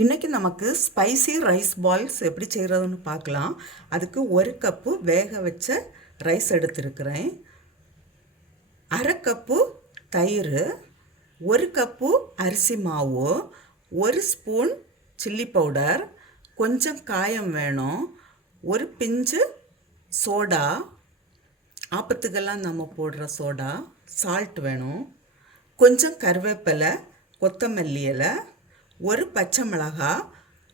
இன்றைக்கி நமக்கு spicy rice balls எப்படி செய்கிறதுன்னு பார்க்கலாம். அதுக்கு 1 கப்பு வேக வச்ச ரைஸ் எடுத்துருக்கிறேன், அரை கப்பு தயிர், 1 கப்பு அரிசி மாவு, 1 ஸ்பூன் சில்லி பவுடர், கொஞ்சம் காயம் வேணும், ஒரு பிஞ்சு சோடா, ஆப்பத்துக்கெல்லாம் நம்ம போடுற சோடா, சால்ட் வேணும், கொஞ்சம் கருவேப்பிலை, கொத்தமல்லி இலை, ஒரு பச்சை மிளகாய்,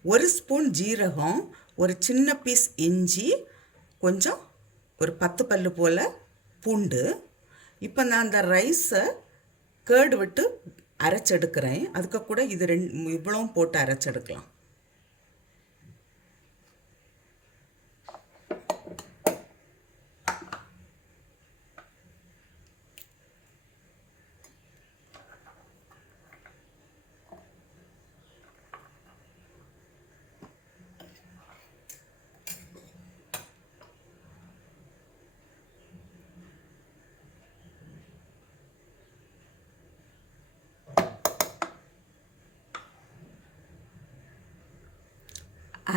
1 ஸ்பூன் ஜீரகம், ஒரு சின்ன பீஸ் இஞ்சி, கொஞ்சம் ஒரு 10 பல்லு போல் பூண்டு. இப்போ நான் அந்த ரைஸை கேர்டு விட்டு அரைச்செடுக்கிறேன். அதுக்கு கூட இது இவ்வளவும் போட்டு அரைச்செடுக்கலாம்.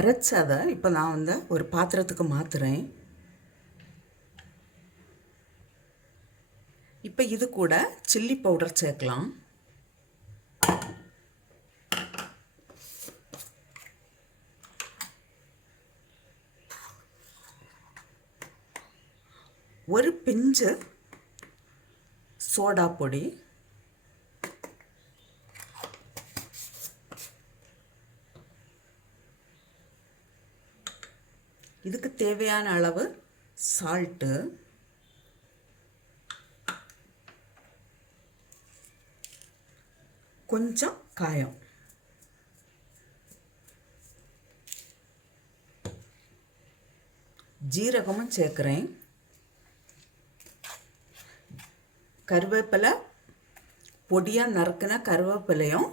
அரைச்சதை இப்போ நான் ஒரு பாத்திரத்துக்கு மாற்றுறேன். இப்போ இது கூட சில்லி பவுடர் சேர்க்கலாம். ஒரு பிஞ்சு சோடா பொடி, இதுக்கு தேவையான அளவு சால்ட்டு, கொஞ்சம் காயம், ஜீரகமும் சேர்க்குறேன், கருவேப்பிலை பொடியாக நறுக்கின கருவேப்பிலையும்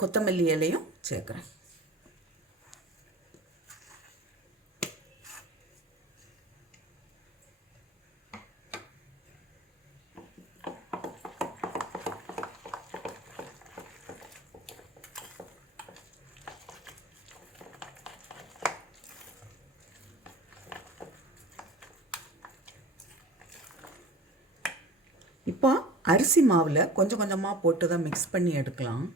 கொத்தமல்லி இலையும் சேர்க்குறேன். இப்போ அரிசி மாவில் கொஞ்சம் கொஞ்சமாக போட்டு தான் மிக்ஸ் பண்ணி எடுக்கலாம்.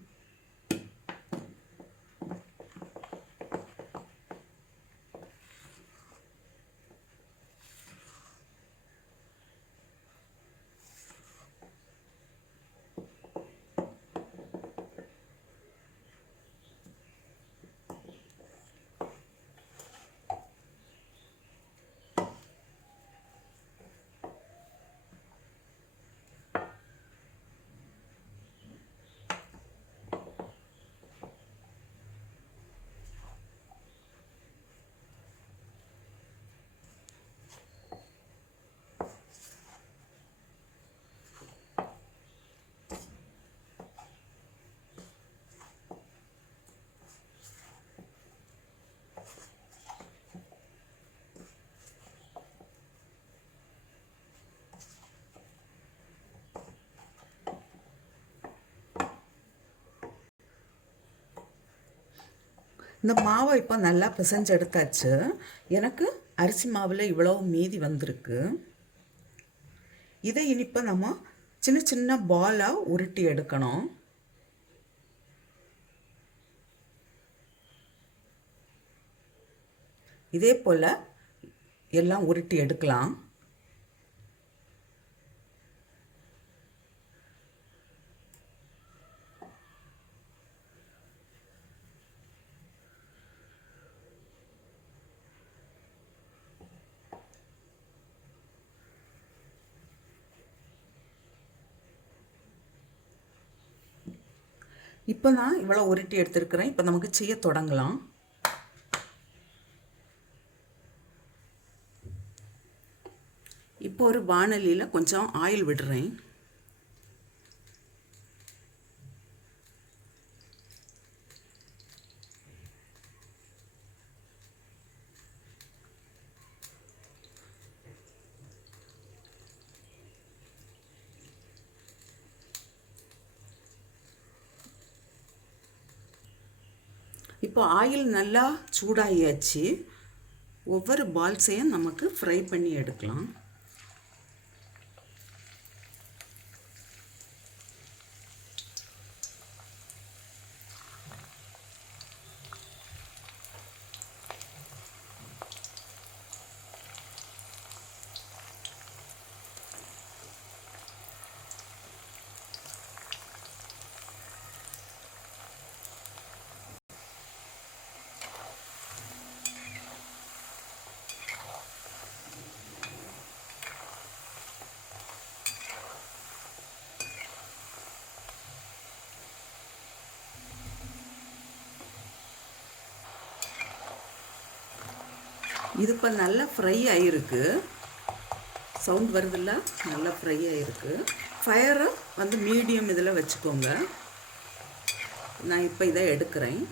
இந்த மாவை இப்போ நல்லா பிசைஞ்சு எடுத்தாச்சு. எனக்கு அரிசி மாவில் இவ்வளோ மீதி வந்திருக்கு. இதை இனிப்போ நம்ம சின்ன சின்ன பாலாக உருட்டி எடுக்கணும். இதே போல் எல்லாம் உருட்டி எடுக்கலாம். இப்போ நான் இவ்வளோ உருட்டி எடுத்துருக்கிறேன். இப்போ நமக்கு செய்ய தொடங்கலாம். இப்போ ஒரு வாணலியில் கொஞ்சம் ஆயில் விடுறேன். இப்போ ஆயில் நல்லா சூடாகியாச்சு. ஒவ்வொரு பால்ஸையும் நமக்கு ஃப்ரை பண்ணி எடுக்கலாம். இது இப்போ நல்லா ஃப்ரை ஆகிருக்கு. சவுண்ட் வருதில்ல, நல்லா ஃப்ரை ஆகிருக்கு. ஃபயரை வந்து மீடியம் இதில் வச்சுக்கோங்க. நான் இப்போ இதை எடுக்கிறேன்.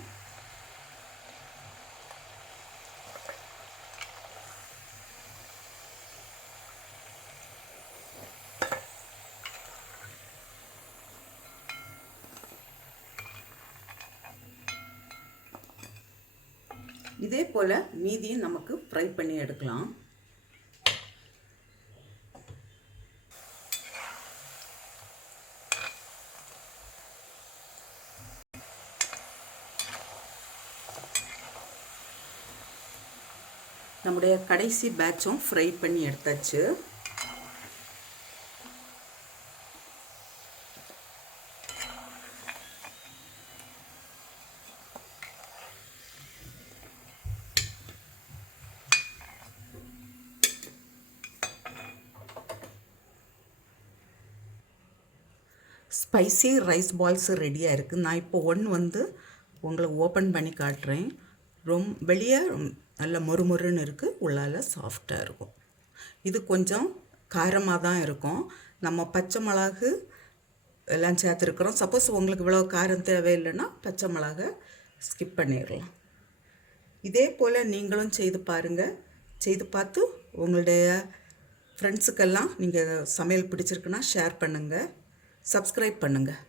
இதே போல் மீதியும் நமக்கு ஃப்ரை பண்ணி எடுக்கலாம். நம்முடைய கடைசி பேட்சும் ஃப்ரை பண்ணி எடுத்தாச்சு. ஸ்பைசி ரைஸ் பால்ஸ் ரெடியாக இருக்குது. நான் இப்போ வந்து உங்களுக்கு ஓப்பன் பண்ணி காட்டுறேன். வெளியே நல்ல மொறுமொறுன்னு இருக்குது, உள்ளால சாஃப்டாக இருக்கும். இது கொஞ்சம் காரமாக தான் இருக்கும். நம்ம பச்சை மிளகு எல்லாம் சேர்த்துருக்குறோம். சப்போஸ் உங்களுக்கு இவ்வளோ காரம் தேவையில்லைன்னா பச்சை மிளகை ஸ்கிப் பண்ணிடலாம். இதே போல் நீங்களும் செய்து பாருங்கள். செய்து பார்த்து உங்களுடைய ஃப்ரெண்ட்ஸுக்கெல்லாம் நீங்கள் சமையல் பிடிச்சிருக்குன்னா ஷேர் பண்ணுங்கள், சப்ஸ்கிரைப் பண்ணுங்கள்.